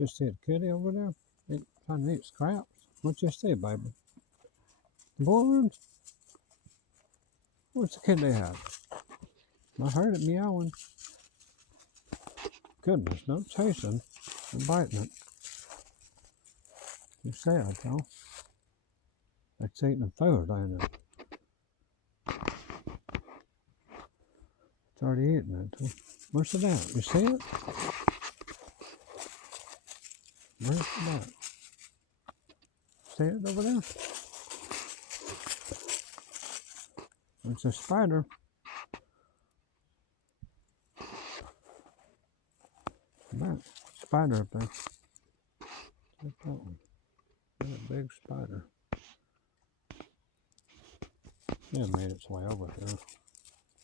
Just see a kitty over there? Trying to eat scraps. What you see, baby? Boys? What's the kitty have? I heard it meowing. Goodness, no chasing. No biting it. You sad, though. It's eating the food, ain't it? It's already eating it, too. Where's it at? You see it? Where's it at? See it over there? It's a spider. That spider up there. Look at that one. What a big spider. It made its way over here.